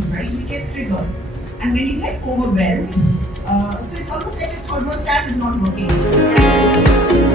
things, right? We get triggered. And when you get overwhelmed, so it's almost like your thermostat is not working.